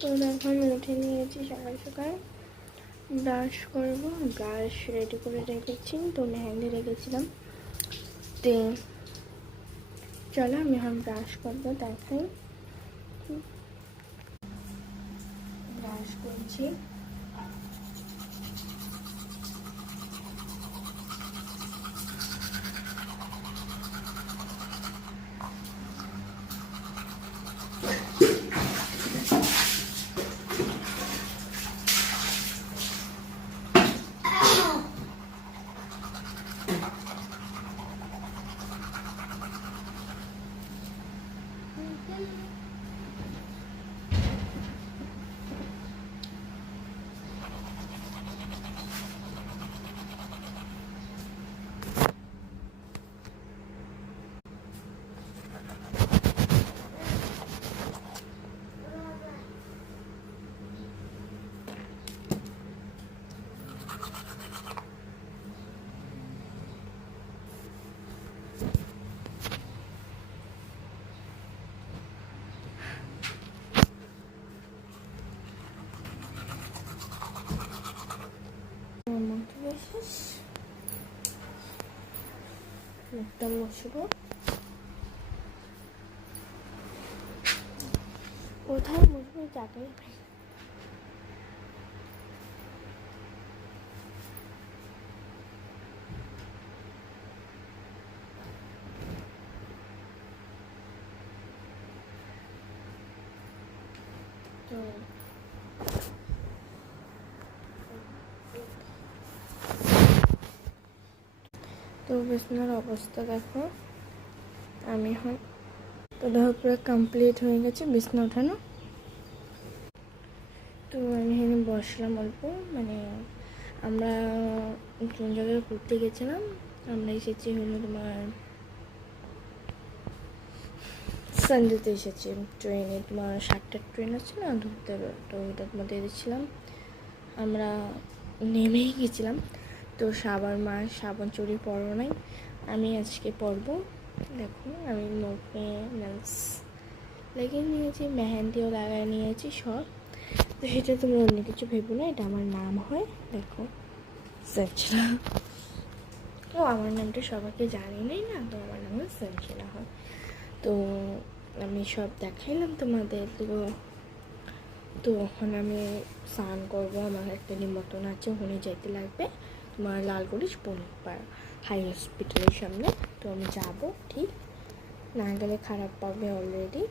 তো এখন উঠে নিয়েছি সকাল সকাল, ব্রাশ করবো, ব্রাশ রেডি করে রেখেছি, তো মেহেন্দি রেখেছিলাম। তো চলো আমি এখন ব্রাশ করবো, দেখাই। ব্রাশ করছি, মুখটা মুছবো। কোথায় মুছবো জায়গায় পাই। তো বিছানার অবস্থা দেখো, আমি এখন তো দেখো পুরো কমপ্লিট হয়ে গেছে বিছানা ওঠানো। তো আমি এখানে বসলাম অল্প, মানে আমরা কোন জায়গায় ঘুরতে গেছিলাম, আমরা এসেছি হলো তোমার সানডেতে এসেছি ট্রেনে, তোমার 7টার ট্রেন আছে না ধরতে হবে, তো ওইটার মধ্যে এসেছিলাম। আমরা নেমেই গেছিলাম। তো সাবান চুরি পরো নাই, আমি আজকে পরবো। দেখো আমি মুখে নেলস লাগিয়ে নিয়েছি, মেহেন্দিও লাগাই নিয়েছি সব। তো এটা তুমি অন্য কিছু ভেবো না, এটা আমার নাম হয়। দেখো সঞ্চনা, তো আমার নামটা সবাইকে জানি নাই না, তো আমার নাম সঞ্চনা হয়। তো আমি সব দেখাইলাম তোমাদের। তো এখন আমি স্নান করবো, আমার একটা নিমন্ত্রণ আছে, ওখানে যেতে লাগবে, তোমার লালগড়িশ পনিরপাড়া হাই হসপিটালের সামনে। তো আমি যাবো, ঠিক না গেলে খারাপ পাবে অলরেডি।